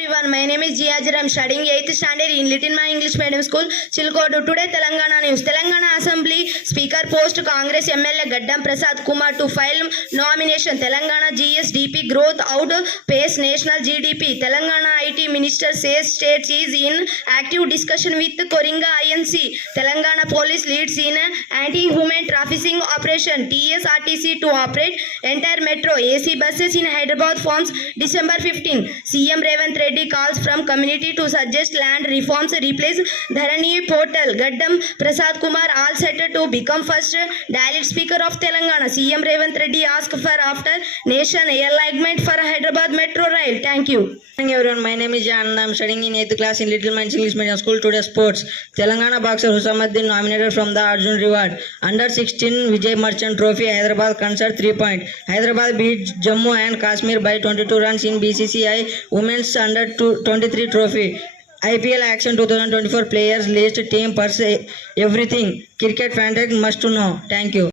Everyone, my name is Jiajar. I am studying 8th standard in Little Ma English Medium School, Chilkodu. Today, Telangana News. Telangana Assembly Speaker post Congress MLA Gaddam Prasad Kumar to file nomination. Telangana GSDP growth outpace national GDP. Telangana IT Minister says state is in active discussion with Koringa INC. Telangana Police leads in anti-human trafficking operation. TSRTC to operate entire metro AC buses in Hyderabad forms December 15. CM Revanth Reddy calls from community to suggest land reforms replace Dharani portal. Gaddam Prasad Kumar all set to become first Dalit Speaker of Telangana. CM Revanth Reddy asked for after nation alignment for Hyderabad Metro Rail. Thank you. Good morning everyone, my name is Jan and I am studying in 8th class in Little Minds English Medium School. Today sports. Telangana boxer Husamuddin nominated from the Arjun Reward. Under 16 Vijay Merchant Trophy, Hyderabad concert 3 points. Hyderabad beat Jammu and Kashmir by 22 runs in BCCI Women's Under 23 Trophy. IPL Action 2024 players list team purse everything. Cricket fanatic must know. Thank you.